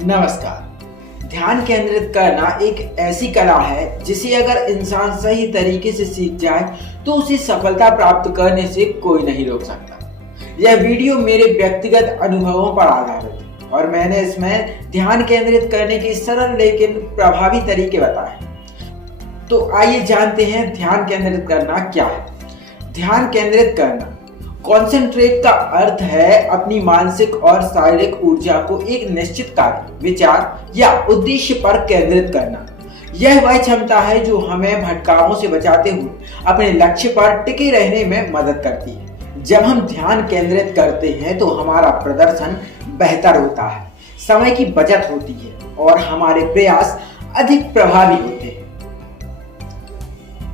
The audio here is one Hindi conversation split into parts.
नमस्कार। ध्यान केंद्रित करना एक ऐसी कला है जिसे अगर इंसान सही तरीके से सीख जाए तो उसे सफलता प्राप्त करने से कोई नहीं रोक सकता। यह वीडियो मेरे व्यक्तिगत अनुभवों पर आधारित है और मैंने इसमें ध्यान केंद्रित करने के सरल लेकिन प्रभावी तरीके बताए। तो आइए जानते हैं ध्यान केंद्रित करना क्या है। ध्यान केंद्रित करना कॉन्सेंट्रेट का अर्थ है अपनी मानसिक और शारीरिक ऊर्जा को एक निश्चित कार्य, विचार या उद्देश्य पर केंद्रित करना। यह वह क्षमता है जो हमें भटकावों से बचाते हुए अपने लक्ष्य पर टिके रहने में मदद करती है। जब हम ध्यान केंद्रित करते हैं तो हमारा प्रदर्शन बेहतर होता है, समय की बचत होती है और हमारे प्रयास अधिक प्रभावी होते हैं।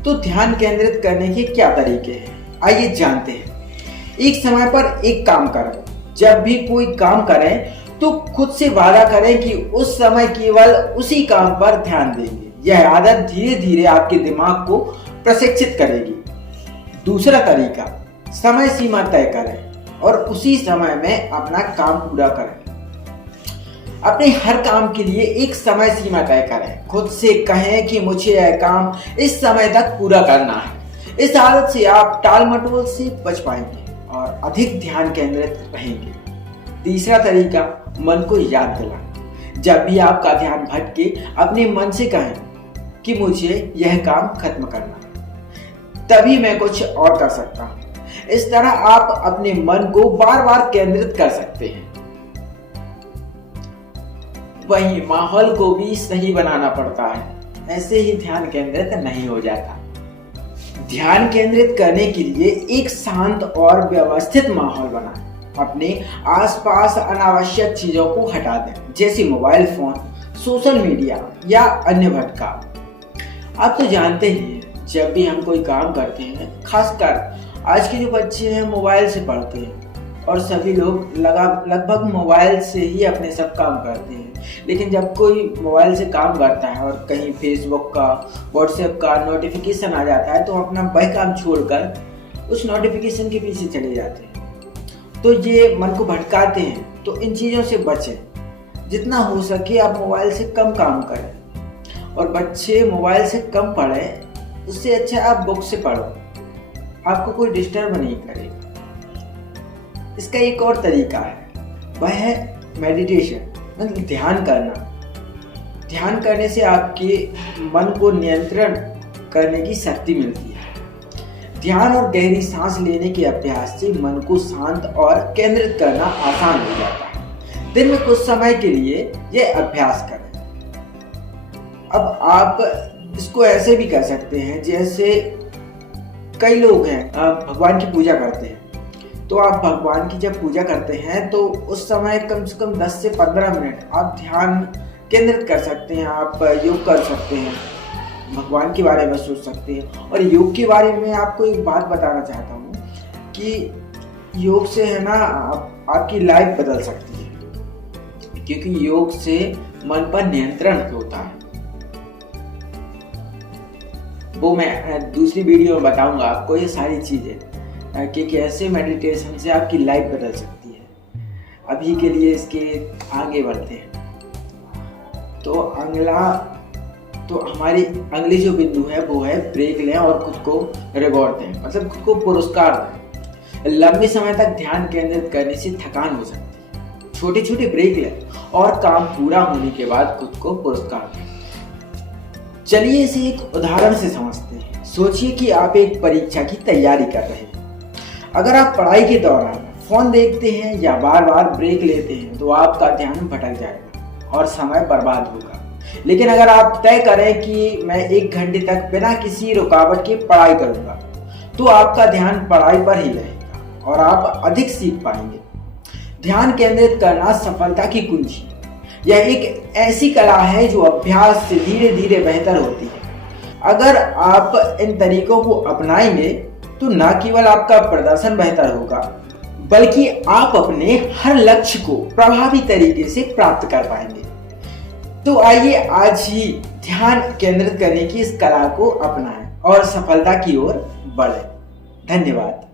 तो ध्यान केंद्रित करने के क्या तरीके हैं, आइए जानते हैं। एक समय पर एक काम करें। जब भी कोई काम करें तो खुद से वादा करें कि उस समय केवल उसी काम पर ध्यान देंगे। यह आदत धीरे धीरे आपके दिमाग को प्रशिक्षित करेगी। दूसरा तरीका, समय सीमा तय करें और उसी समय में अपना काम पूरा करें। अपने हर काम के लिए एक समय सीमा तय करें। खुद से कहें कि मुझे यह काम इस समय तक पूरा करना है। इस आदत से आप टाल मटोल से बच पाएंगे और अधिक ध्यान केंद्रित रहेंगे। तीसरा तरीका, मन को याद दिलाएं। जब भी आपका ध्यान भटके अपने मन से कहें कि मुझे यह काम खत्म करना है, तभी मैं कुछ और कर सकता हूं। इस तरह आप अपने मन को बार बार केंद्रित कर सकते हैं। वहीं माहौल को भी सही बनाना पड़ता है, ऐसे ही ध्यान केंद्रित नहीं हो जाता। ध्यान केंद्रित करने के लिए एक शांत और व्यवस्थित माहौल बनाएं। अपने आसपास अनावश्यक चीजों को हटा दें, जैसे मोबाइल फोन, सोशल मीडिया या अन्य भटकाव। आप तो जानते ही हैं, जब भी हम कोई काम करते हैं, खासकर आज के जो बच्चे हैं मोबाइल से पढ़ते हैं और सभी लोग लगभग मोबाइल से ही अपने सब काम करते हैं। लेकिन जब कोई मोबाइल से काम करता है और कहीं फेसबुक का, व्हाट्सएप का नोटिफिकेशन आ जाता है तो अपना वह काम छोड़कर उस नोटिफिकेशन के पीछे चले जाते हैं। तो ये मन को भटकाते हैं। तो इन चीज़ों से बचें। जितना हो सके आप मोबाइल से कम काम करें और बच्चे मोबाइल से कम पढ़ें। उससे अच्छा आप बुक से पढ़ो, आपको कोई डिस्टर्ब नहीं करेगा। इसका एक और तरीका है, वह है मेडिटेशन, मतलब ध्यान करना। ध्यान करने से आपके मन को नियंत्रण करने की शक्ति मिलती है। ध्यान और गहरी सांस लेने के अभ्यास से मन को शांत और केंद्रित करना आसान हो जाता है। दिन में कुछ समय के लिए यह अभ्यास करें। अब आप इसको ऐसे भी कर सकते हैं, जैसे कई लोग हैं भगवान की पूजा करते हैं। तो आप भगवान की जब पूजा करते हैं तो उस समय कम से कम 10 से 15 मिनट आप ध्यान केंद्रित कर सकते हैं। आप योग कर सकते हैं, भगवान के बारे में सोच सकते हैं। और योग के बारे में आपको एक बात बताना चाहता हूँ कि योग से है ना आपकी लाइफ बदल सकती है, क्योंकि योग से मन पर नियंत्रण होता है। वो मैं दूसरी वीडियो में बताऊंगा आपको ये सारी चीजें कि कैसे मेडिटेशन से आपकी लाइफ बदल सकती है। अभी के लिए इसके आगे बढ़ते हैं। तो हमारी अगली जो बिंदु है वो है ब्रेक लें और खुद को रिवॉर्ड दें, मतलब खुद को पुरस्कार दें। लंबे समय तक ध्यान केंद्रित करने से थकान हो सकती है। छोटे छोटे ब्रेक लें और काम पूरा होने के बाद खुद को पुरस्कार दें। चलिए इसे एक उदाहरण से समझते हैं। सोचिए कि आप एक परीक्षा की तैयारी कर रहे हैं। अगर आप पढ़ाई के दौरान फोन देखते हैं या बार बार ब्रेक लेते हैं तो आपका ध्यान भटक जाएगा और समय बर्बाद होगा। लेकिन अगर आप तय करें कि मैं 1 घंटे तक बिना किसी रुकावट के पढ़ाई करूंगा, तो आपका ध्यान पढ़ाई पर ही रहेगा और आप अधिक सीख पाएंगे। ध्यान केंद्रित करना सफलता की कुंजी है। यह एक ऐसी कला है जो अभ्यास से धीरे धीरे बेहतर होती है। अगर आप इन तरीकों को अपनाएंगे तो न केवल आपका प्रदर्शन बेहतर होगा, बल्कि आप अपने हर लक्ष्य को प्रभावी तरीके से प्राप्त कर पाएंगे। तो आइए आज ही ध्यान केंद्रित करने की इस कला को अपनाएं और सफलता की ओर बढ़ें। धन्यवाद।